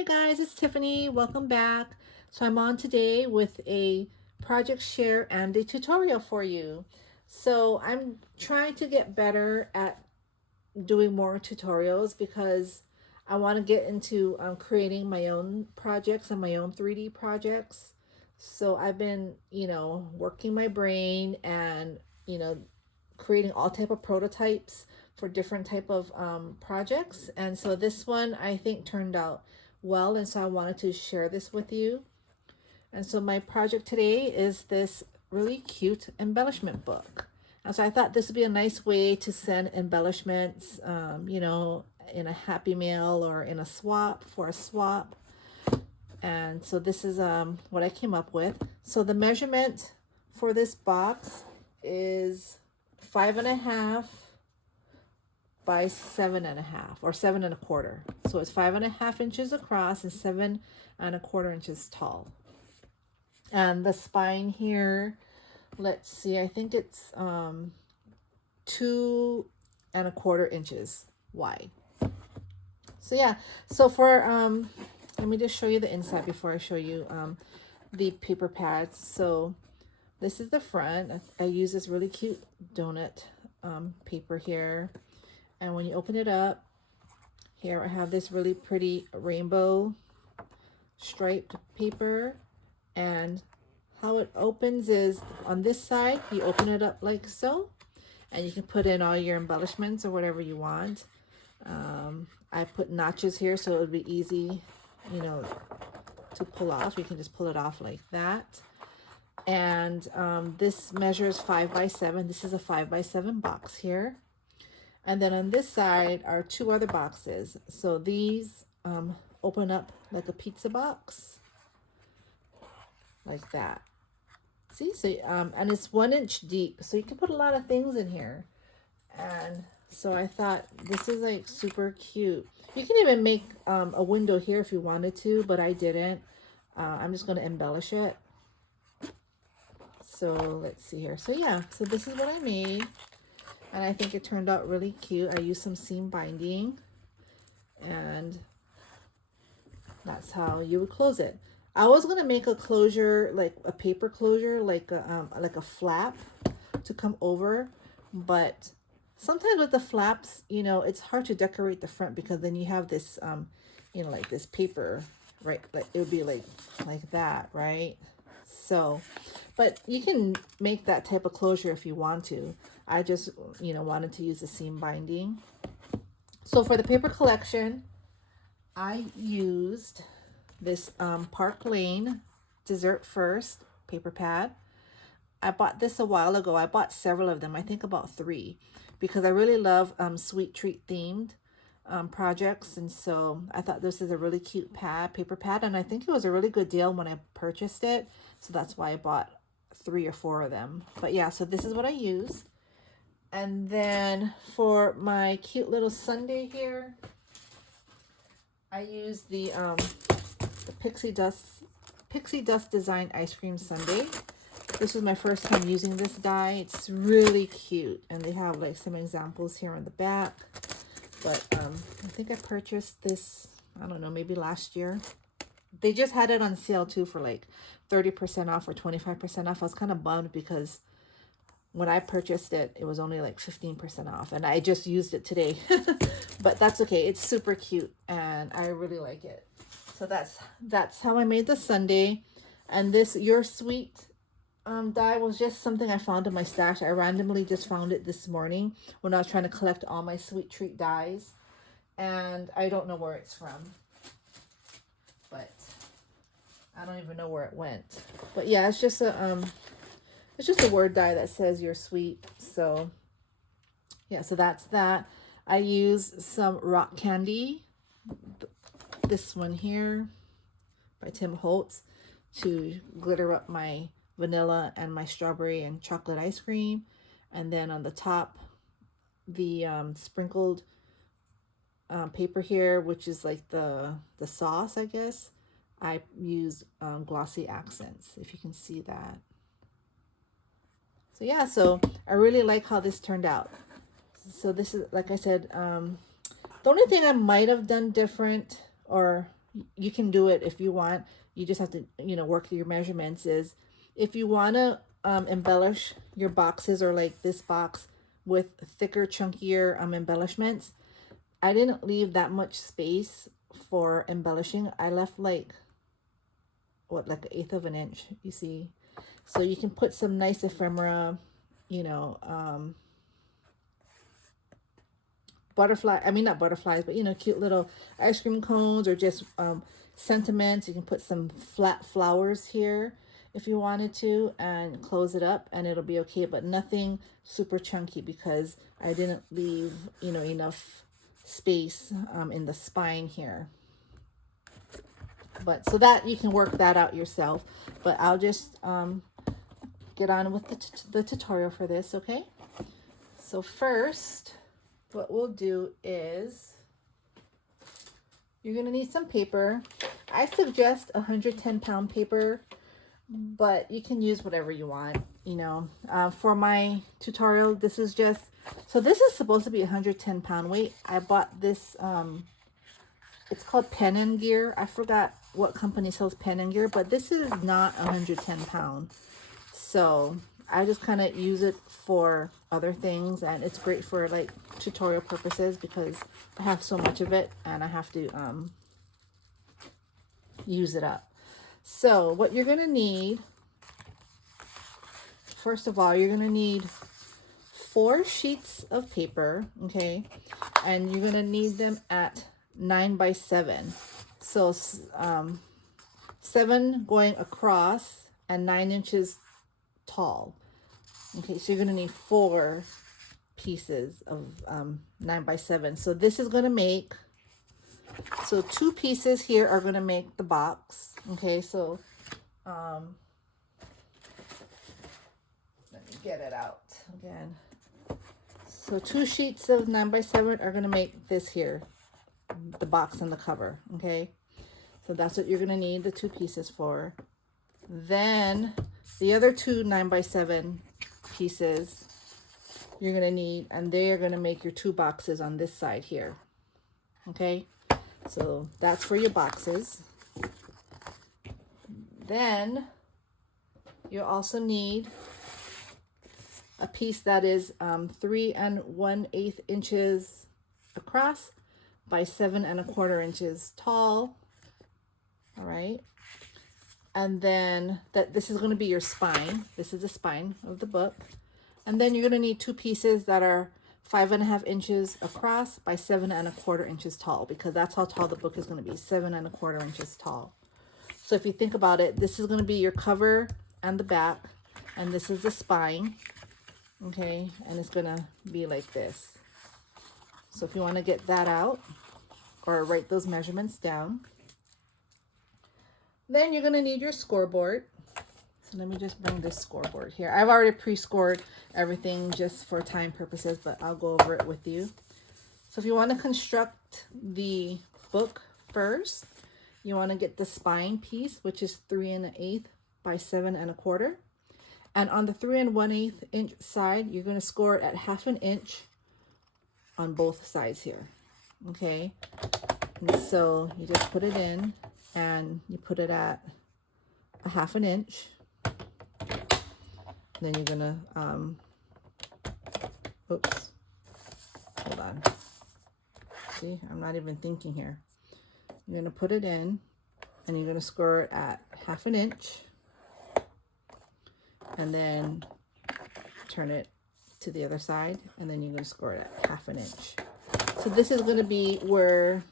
Hey guys, it's Tiffany. Welcome back. So I'm on today with a project share and a tutorial for you. So I'm trying to get better at doing more tutorials because I want to get into creating my own projects and my own 3D projects. So I've been, working my brain and, creating all type of prototypes for different type of projects. And so this one I think turned out well, and so I wanted to share this with you. And so my project today is this really cute embellishment book. And so I thought this would be a nice way to send embellishments, in a Happy Mail or in a swap for a swap. And so this is what I came up with. So the measurement for this box is 5.5 by 7.5 or 7.25. So it's 5.5 inches across and 7.25 inches tall. And the spine here, let's see, I think it's 2.25 inches wide. So yeah, so for let me just show you the inside before I show you the paper pads. So this is the front. I use this really cute donut paper here. And when you open it up, here I have this really pretty rainbow striped paper. And how it opens is on this side, you open it up like so. And you can put in all your embellishments or whatever you want. I put notches here so it would be easy, to pull off. You can just pull it off like that. And this measures 5 by 7. This is a 5 by 7 box here. And then on this side are 2 other boxes. So these open up like a pizza box, like that. See, so and it's 1 inch deep, so you can put a lot of things in here. And so I thought this is like super cute. You can even make a window here if you wanted to, but I didn't. I'm just going to embellish it. So let's see here. So yeah, so this is what I made. And I think it turned out really cute. I used some seam binding. And that's how you would close it. I was going to make a closure, like a paper closure, like a flap to come over. But sometimes with the flaps, it's hard to decorate the front because then you have this, like this paper, right? Like it would be like that, right? So, but you can make that type of closure if you want to. I just, wanted to use the seam binding. So for the paper collection, I used this Park Lane Dessert First paper pad. I bought this a while ago. I bought several of them, I think about 3, because I really love sweet treat themed projects. And so I thought this is a really cute paper pad, and I think it was a really good deal when I purchased it. So that's why I bought 3 or 4 of them. But yeah, so this is what I used. And then for my cute little sundae here, I used the Pixie Dust Design Ice Cream Sundae. This was my first time using this die. It's really cute, and they have like some examples here on the back. But I think I purchased this, I don't know, maybe last year. They just had it on sale too for like 30% off or 25% off. I was kind of bummed because when I purchased it, it was only like 15% off, and I just used it today. But that's okay. It's super cute, and I really like it. So that's how I made the sundae. And this Your Sweet die was just something I found in my stash. I randomly just found it this morning when I was trying to collect all my sweet treat dies, and I don't know where it's from, but I don't even know where it went. But yeah, it's just a word die that says you're sweet. So yeah, so that's that. I use some rock candy, this one here by Tim Holtz, to glitter up my vanilla and my strawberry and chocolate ice cream. And then on the top, the sprinkled paper here, which is like the sauce, I guess. I use glossy accents, if you can see that. So yeah, so I really like how this turned out. So this is, like I said, the only thing I might have done different, or you can do it if you want. You just have to, you know, work your measurements. Is if you want to embellish your boxes, or like this box with thicker, chunkier embellishments, I didn't leave that much space for embellishing. I left like, what, like 1/8 of an inch, you see? So you can put some nice ephemera, you know, butterfly, I mean, not butterflies, but, you know, cute little ice cream cones, or just sentiments. You can put some flat flowers here if you wanted to, and close it up, and it'll be okay, but nothing super chunky, because I didn't leave, you know, enough space in the spine here. But so that you can work that out yourself, but I'll just get on with the tutorial for this. Okay, so first what we'll do is, you're gonna need some paper. I suggest 110-pound paper, but you can use whatever you want, you know. For my tutorial, this is just, so this is supposed to be 110-pound weight. I bought this, it's called Pen and Gear. I forgot what company sells Pen and Gear, but this is not 110-pound. So I just kind of use it for other things, and it's great for like tutorial purposes, because I have so much of it and I have to use it up. So what you're gonna need, first of all, you're gonna need 4 sheets of paper, okay, and you're gonna need them at 9 by 7. So 7 going across and 9 inches tall. Okay, so you're gonna need 4 pieces of 9 by 7. So this is gonna make, so 2 pieces here are gonna make the box. Okay, so let me get it out again. So 2 sheets of 9 by 7 are gonna make this here, the box and the cover. Okay, so that's what you're gonna need the 2 pieces for. Then the other 2 9 by 7 pieces you're gonna need, and they are gonna make your 2 boxes on this side here. Okay, so that's for your boxes. Then you'll also need a piece that is 3 1/8 inches across by 7 1/4 inches tall. All right, and then this is going to be your spine. This is the spine of the book. And then you're going to need 2 pieces that are 5 1/2 inches across by 7 1/4 inches tall, because that's how tall the book is going to be, 7 1/4 inches tall. So if you think about it, this is going to be your cover and the back, and this is the spine. Okay, and it's going to be like this. So if you want to get that out, or write those measurements down. Then you're going to need your scoreboard. So let me just bring this scoreboard here. I've already pre-scored everything just for time purposes, but I'll go over it with you. So if you want to construct the book first, you want to get the spine piece, which is 3 1/8 by 7 1/4. And on the 3 1/8 inch side, you're going to score it at 1/2 inch on both sides here. Okay, and so you just put it in, and you put it at 1/2 inch. Then you're gonna oops, hold on, see, I'm not even thinking here. You're gonna put it in, and you're gonna score it at 1/2 inch, and then turn it to the other side, and then you're gonna score it at 1/2 inch. So this is gonna be where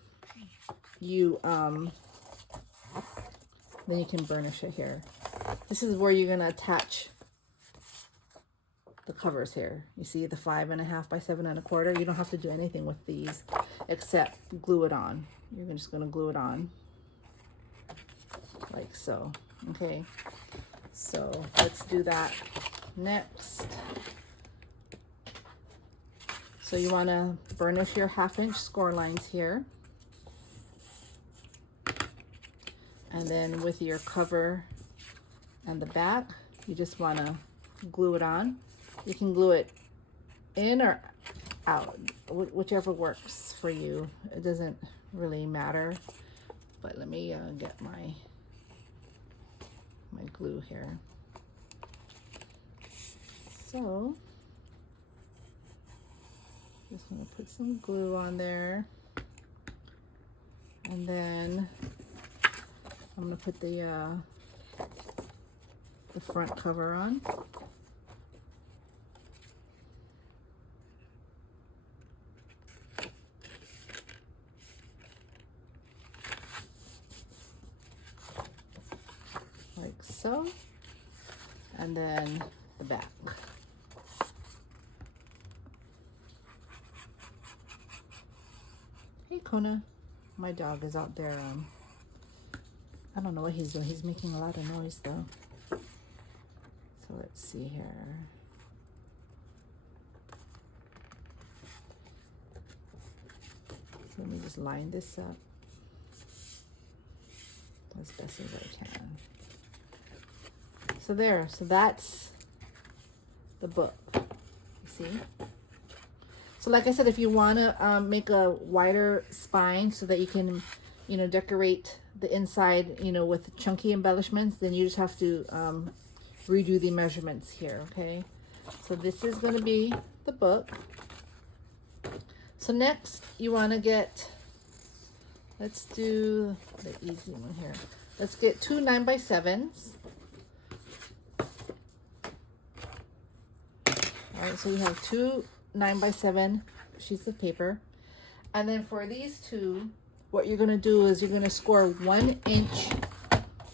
you then you can burnish it here. This is where you're gonna attach the covers here. You see the 5 1/2 by 7 1/4. You don't have to do anything with these except glue it on. You're just gonna glue it on like so. Okay, so let's do that next. So you want to burnish your 1/2 inch score lines here. And then with your cover and the back, you just want to glue it on. You can glue it in or out, whichever works for you. It doesn't really matter. But let me get my glue here. So just gonna put some glue on there, and then I'm gonna put the front cover on. Like so, and then the back. Hey Kona, my dog is out there. I don't know what he's doing. He's making a lot of noise though. So let's see here. So let me just line this up as best as I can. So there, so that's the book, you see? So like I said, if you want to make a wider spine so that you can, you know, decorate the inside, you know, with chunky embellishments, then you just have to redo the measurements here, okay? So this is going to be the book. So next you want to get, let's do the easy one here. Let's get 2 9x7s. All right, so you have 2 9x7 sheets of paper. And then for these two, what you're going to do is you're going to score 1 inch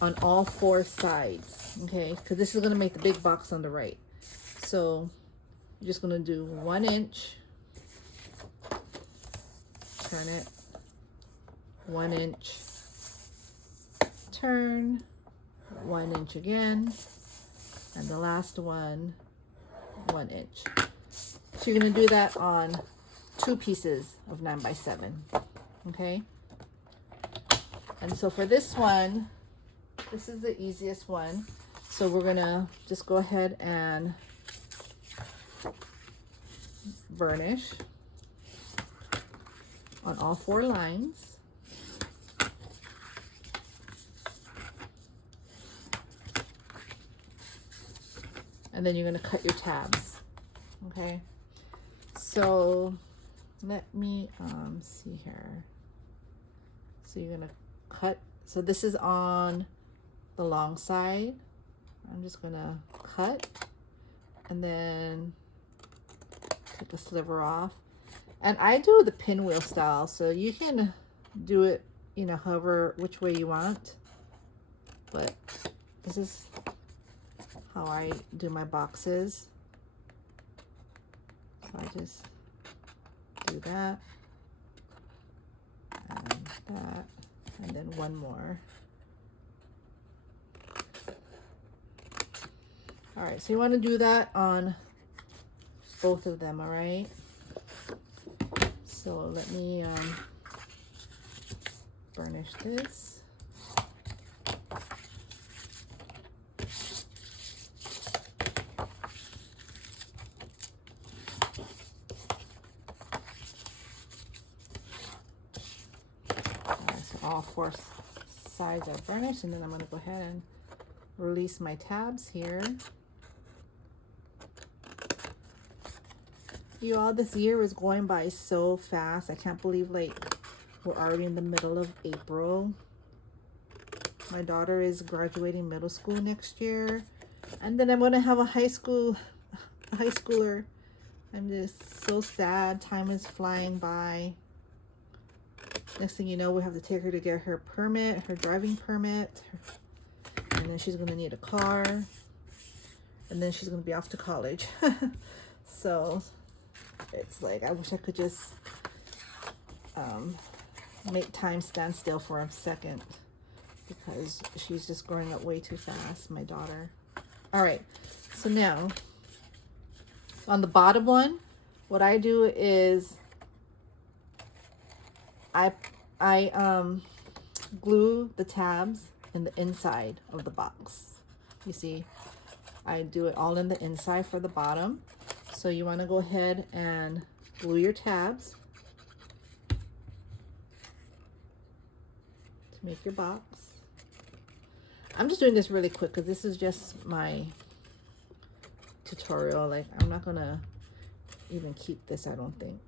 on all 4 sides, okay? Because this is going to make the big box on the right. So you're just going to do 1 inch, turn it, 1 inch, turn, 1 inch again, and the last one, 1 inch. So you're going to do that on 2 pieces of 9x7, okay? And so for this one, this is the easiest one. So we're going to just go ahead and burnish on all 4 lines. And then you're going to cut your tabs, okay? So let me see here. So you're going to cut. So this is on the long side. I'm just going to cut and then take a sliver off. And I do the pinwheel style, so you can do it, you know, however, which way you want. But this is how I do my boxes. So I just do that and that, and then one more. All right, so you want to do that on both of them, all right? So let me burnish this. So all 4 sides are burnished, and then I'm going to go ahead and release my tabs here. You all, this year is going by so fast. I can't believe, like, we're already in the middle of April. My daughter is graduating middle school next year, and then I'm going to have a high schooler. I'm just so sad. Time is flying by. Next thing you know, we have to take her to get her permit, her driving permit, and then she's going to need a car, and then she's going to be off to college. So it's like, I wish I could just make time stand still for a second, because she's just growing up way too fast, my daughter. All right, so now on the bottom one, what I do is I glue the tabs in the inside of the box. You see, I do it all in the inside for the bottom. So you want to go ahead and glue your tabs to make your box. I'm just doing this really quick because this is just my tutorial. Like, I'm not gonna even keep this, I don't think.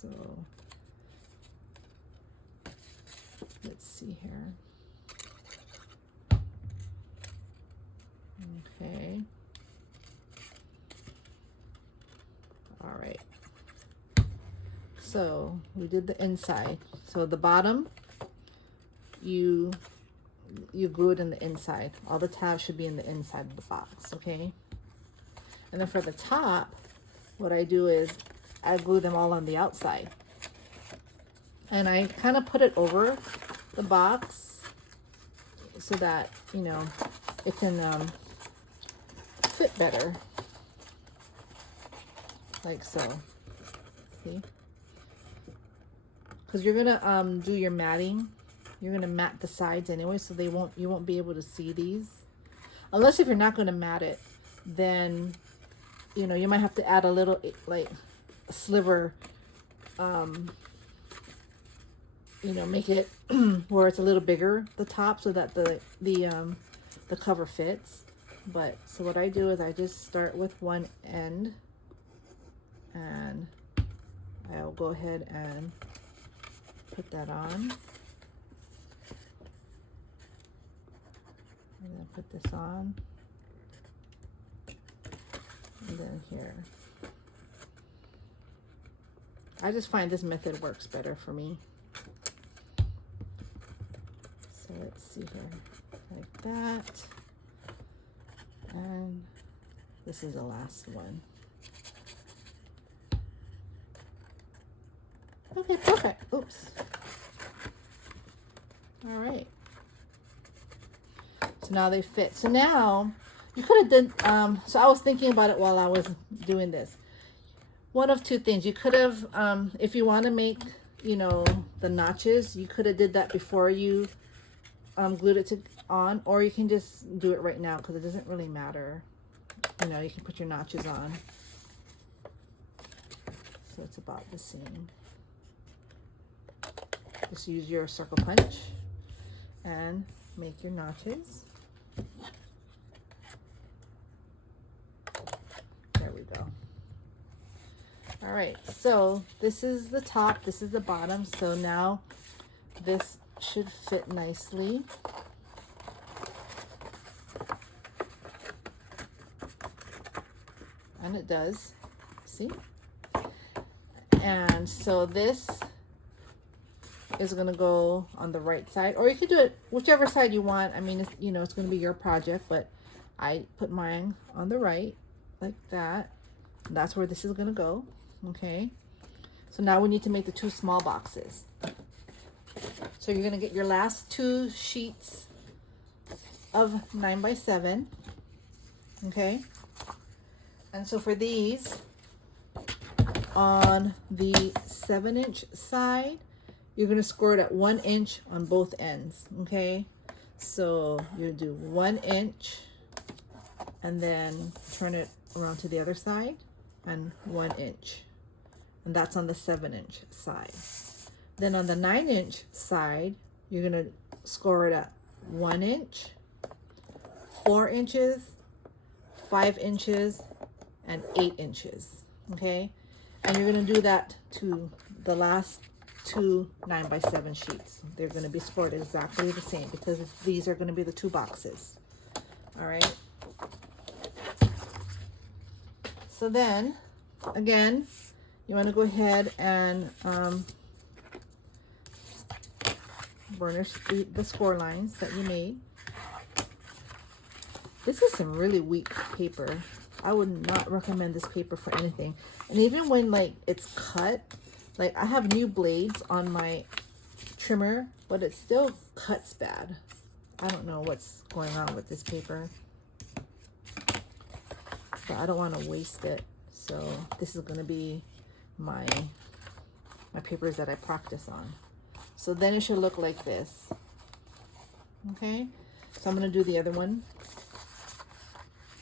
So let's see here. Okay. All right. So we did the inside. So the bottom, you glue it in the inside. All the tabs should be in the inside of the box, okay? And then for the top, what I do is I glue them all on the outside. And I kind of put it over the box so that, you know, it can fit better. Like so. See? Because you're gonna do your matting. You're gonna mat the sides anyway, so you won't be able to see these. Unless if you're not gonna mat it, then you know you might have to add a little like a sliver, you know, make it where it's a little bigger the top so that the cover fits. But so what I do is I just start with one end and I'll go ahead and put that on. And then put this on. And then here. I just find this method works better for me. So let's see here. Like that. And this is the last one. Okay, perfect. Oops. All right. So now they fit. So now you could have done, so I was thinking about it while I was doing this. One of two things. You could have, if you want to make, you know, the notches, you could have did that before you glued it on, or you can just do it right now because it doesn't really matter. You know, you can put your notches on. So it's about the same. Just use your circle punch and make your notches. There we go. All right, so this is the top, this is the bottom. So now this should fit nicely. And it does, see? And so this is going to go on the right side, or you can do it whichever side you want. I mean, it's, you know, it's going to be your project, but I put mine on the right like that. And that's where this is going to go. Okay, so now we need to make the two small boxes. So you're going to get your last two sheets of 9x7. Okay, and so for these, on the 7-inch side, you're going to score it at 1 inch on both ends. Okay, so you do 1 inch and then turn it around to the other side and 1 inch, and that's on the 7-inch side. Then on the 9-inch side, you're going to score it at 1 inch, 4 inches, 5 inches, and 8 inches. Okay, and you're going to do that to the last two 9x7 sheets. They're going to be scored exactly the same because these are going to be the two boxes. All right, so then again, you want to go ahead and burnish the score lines that you made. This is some really weak paper. I would not recommend this paper for anything. And even when like it's cut, like I have new blades on my trimmer, but it still cuts bad. I don't know what's going on with this paper, but I don't want to waste it. So this is going to be my papers that I practice on. So then it should look like this. Okay, so I'm going to do the other one.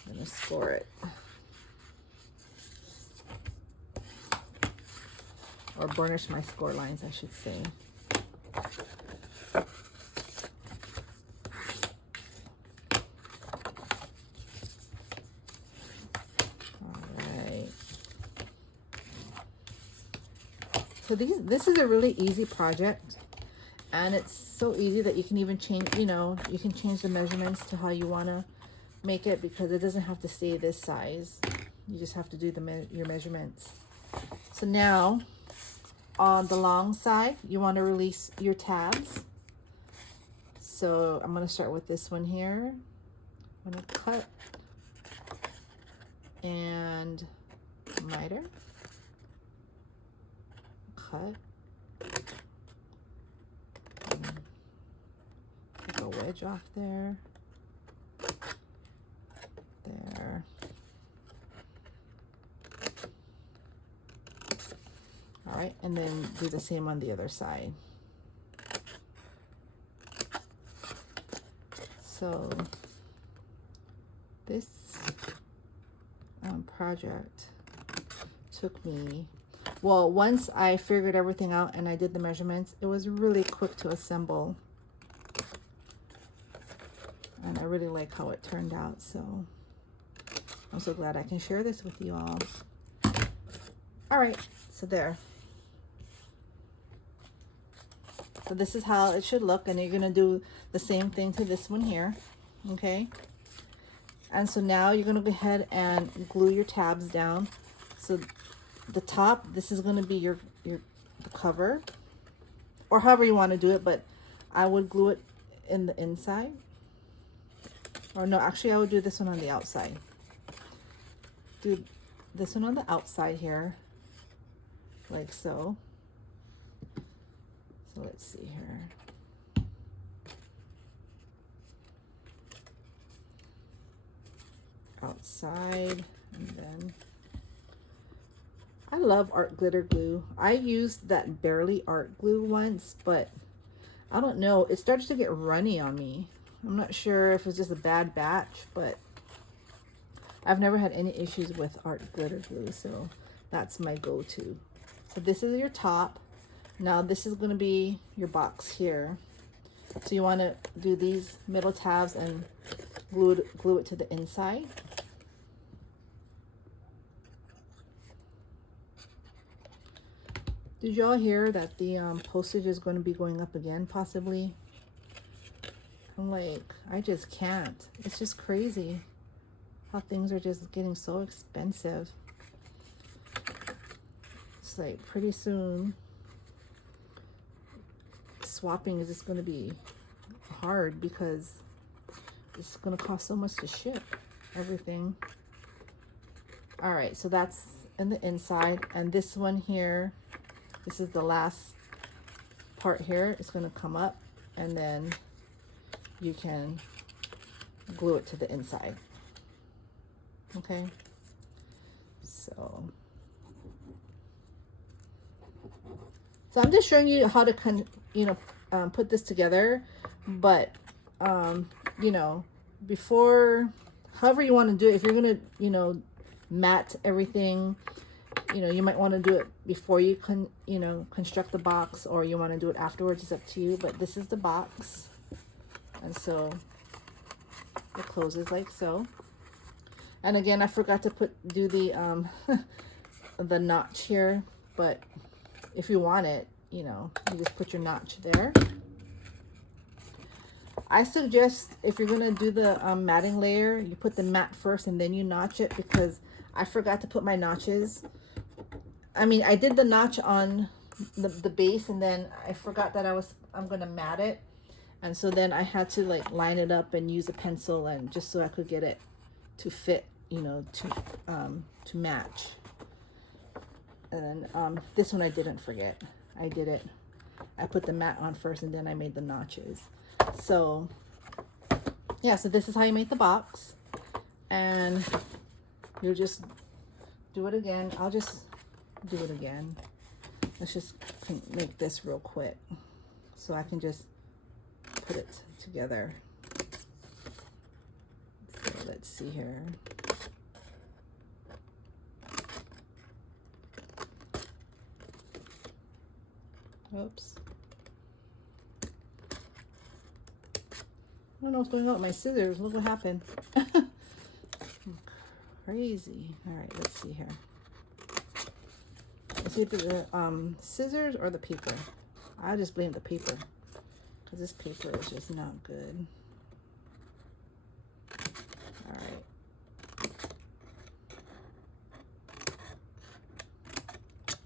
I'm going to score it. Or burnish my score lines, I should say. So this is a really easy project, and it's so easy that you can even change, you know, you can change the measurements to how you want to make it, because it doesn't have to stay this size. You just have to do your measurements. So now on the long side, you want to release your tabs. So I'm going to start with this one here. I'm going to cut and miter, cut, take a wedge off there, there. All right, and then do the same on the other side. So this project took me, well, once I figured everything out and I did the measurements, it was really quick to assemble. And I really like how it turned out. So I'm so glad I can share this with you all. All right, so there. So this is how it should look, and you're gonna do the same thing to this one here, okay? And so now you're gonna go ahead and glue your tabs down. So the top, this is gonna be the cover, or however you wanna do it, but I would glue it in the inside. Or no, actually I would do this one on the outside. Do this one on the outside here, like so. So let's see here. Outside, and then I love art glitter glue. I used that Barely art glue once, but I don't know, it started to get runny on me. I'm not sure if it's just a bad batch, but I've never had any issues with art glitter glue, so that's my go-to. So this is your top. Now this is going to be your box here. So you want to do these middle tabs and glue it to the inside. Did y'all hear that the postage is going to be going up again, possibly? I'm like, I just can't. It's just crazy how things are just getting so expensive. It's like pretty soon swapping is just going to be hard, because it's going to cost so much to ship everything. All right, so that's in the inside, and this one here, this is the last part here. It's going to come up, and then you can glue it to the inside. Okay, so I'm just showing you how to put this together, but you know, before, however you want to do it, if you're gonna mat everything, you might want to do it before you construct the box, or you want to do it afterwards. It's up to you. But this is the box, and so it closes like so. And again, I forgot to do the the notch here, but if you want it, you just put your notch there. I suggest, if you're gonna do the matting layer, you put the mat first and then you notch it, because I forgot to put my notches. I mean, I did the notch on the base, and then I forgot that I'm gonna mat it, and so then I had to like line it up and use a pencil, and just so I could get it to fit, to match. And then this one I didn't forget. I did it. I put the mat on first, and then I made the notches. So yeah, so this is how you make the box, and you'll just do it again. I'll just do it again. Let's just make this real quick, so I can just put it together. So let's see here. Oops. I don't know what's going on with my scissors. Look what happened. Crazy. All right, let's see here. Let's see if it's the scissors or the paper. I just blame the paper because this paper is just not good. All right.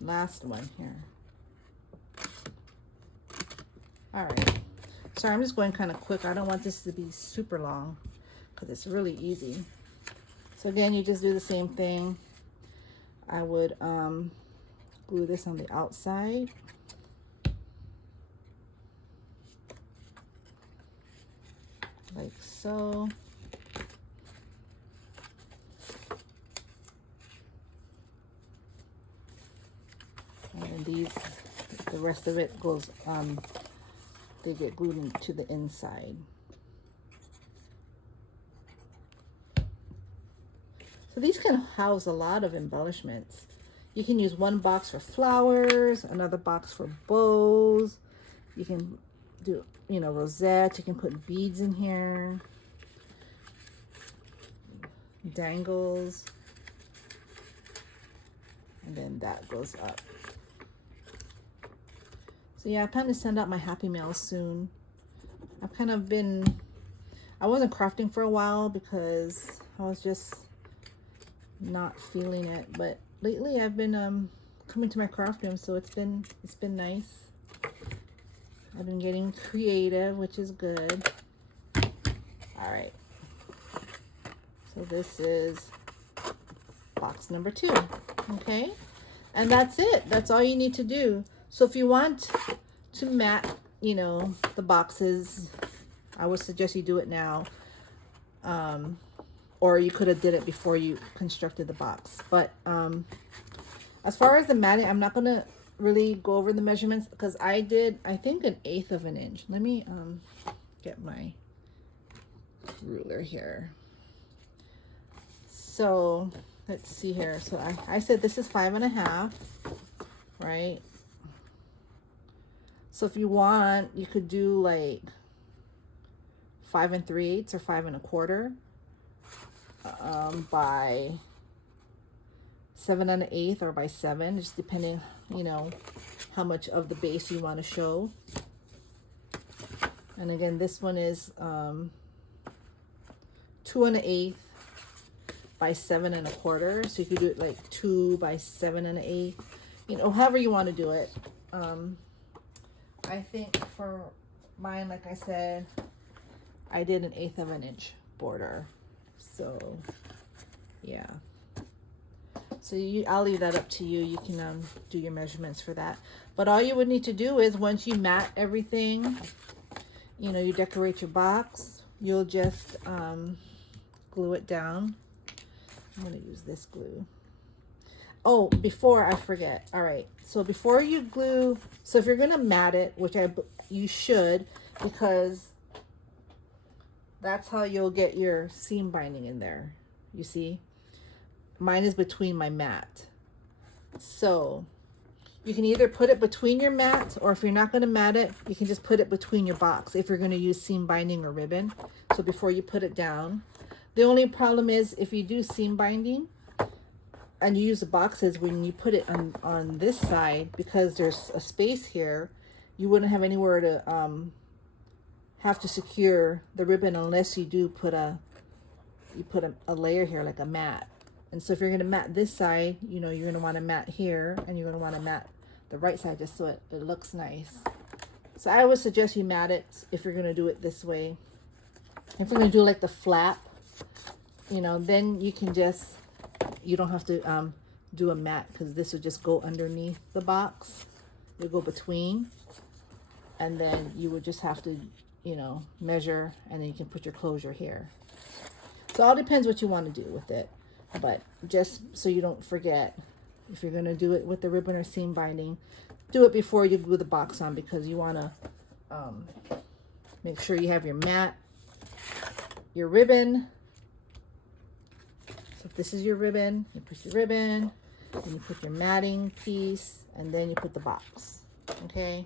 Last one here. All right. Sorry, I'm just going kind of quick. I don't want this to be super long because it's really easy. So again, you just do the same thing. I would glue this on the outside. Like so. And then these, the rest of it goes, they get glued into the inside. So these can house a lot of embellishments. You can use one box for flowers, another box for bows. You can do, you know, rosettes. You can put beads in here, dangles, and then that goes up. So yeah, I plan to send out my Happy Mails soon. I've kind of been, I wasn't crafting for a while because I was just not feeling it, but lately I've been coming to my craft room, so it's been nice. I've been getting creative, which is good. All right, so this is box number 2. Okay, and that's it. That's all you need to do. So if you want to mat, you know, the boxes, I would suggest you do it now. Or you could have did it before you constructed the box. But as far as the matting, I'm not going to really go over the measurements because I did, I think, 1/8 of an inch. Let me get my ruler here. So let's see here. So I said this is 5.5, right? So if you want, you could do like 5 3/8 or 5 1/4 by 7 1/8 or by 7, just depending, you know, how much of the base you want to show. And again, this one is 2 1/8 by 7 1/4. So you could do it like 2 by 7 1/8, you know, however you want to do it. I think for mine, like I said, I did 1/8 of an inch border. So yeah. So I'll leave that up to you. You can do your measurements for that. But all you would need to do is once you mat everything, you know, you decorate your box, you'll just glue it down. I'm going to use this glue. Oh, before I forget. All right. So before you glue, so if you're going to mat it, which you should, because that's how you'll get your seam binding in there. You see? Mine is between my mat. So you can either put it between your mat, or if you're not going to mat it, you can just put it between your box if you're going to use seam binding or ribbon. So before you put it down. The only problem is if you do seam binding and you use the boxes, when you put it on this side, because there's a space here, you wouldn't have anywhere to have to secure the ribbon unless you do put a layer here, like a mat. And so if you're going to mat this side, you know, you're going to want to mat here, and you're going to want to mat the right side just so it looks nice. So I would suggest you mat it if you're going to do it this way. If you're going to do like the flap, you know, then you can just, you don't have to do a mat, because this would just go underneath the box. You'll go between, and then you would just have to, you know, measure, and then you can put your closure here. So it all depends what you want to do with it. But just so you don't forget, if you're going to do it with the ribbon or seam binding, do it before you glue the box on, because you want to make sure you have your mat, your ribbon. So if this is your ribbon, you put your ribbon, then you put your matting piece, and then you put the box. Okay?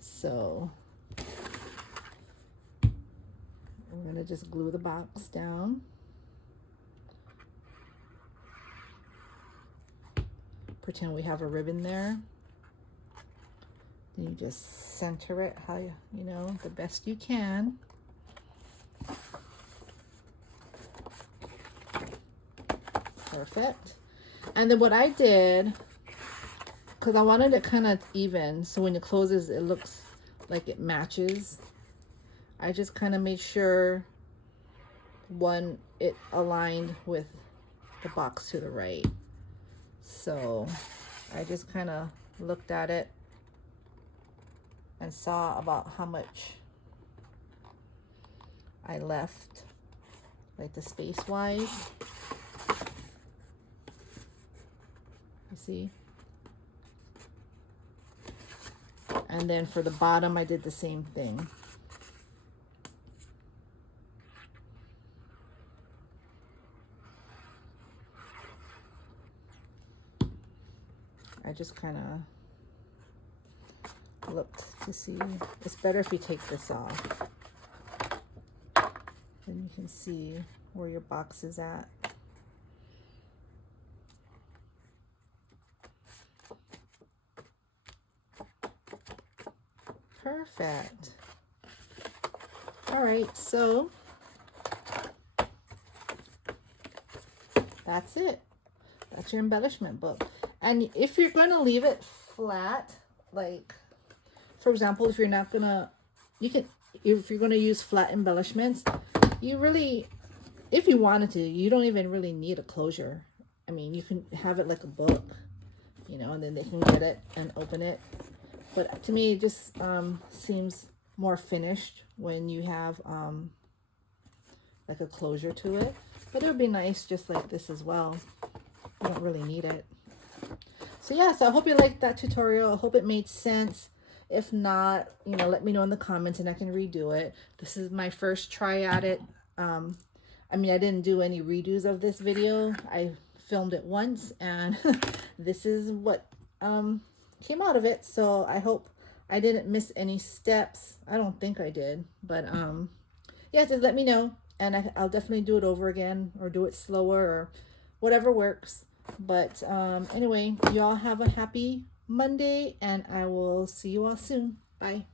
So we're going to just glue the box down. pretend we have a ribbon there. Then you just center it how you know, the best you can. Perfect. And then what I did, because I wanted it kind of even, so when it closes, it looks like it matches. I just kind of made sure it aligned with the box to the right. So I just kind of looked at it and saw about how much I left, like the space wise. You see? And then for the bottom, I did the same thing. I just kind of looked to see. It's better if you take this off. Then you can see where your box is at. Perfect. All right, so that's it. That's your embellishment book. And if you're going to leave it flat, like for example, if you're not gonna, if you're going to use flat embellishments, you really, if you wanted to, you don't even really need a closure. I mean, you can have it like a book, you know, and then they can get it and open it. But to me, it just seems more finished when you have like a closure to it. But it would be nice just like this as well. You don't really need it. So yeah, so I hope you liked that tutorial. I hope it made sense. If not, you know, let me know in the comments and I can redo it. This is my first try at it. I mean, I didn't do any redos of this video. I filmed it once and this is what came out of it. So I hope I didn't miss any steps. I don't think I did, but yeah, just let me know and I'll definitely do it over again or do it slower or whatever works. But anyway, y'all have a happy Monday and I will see you all soon. Bye.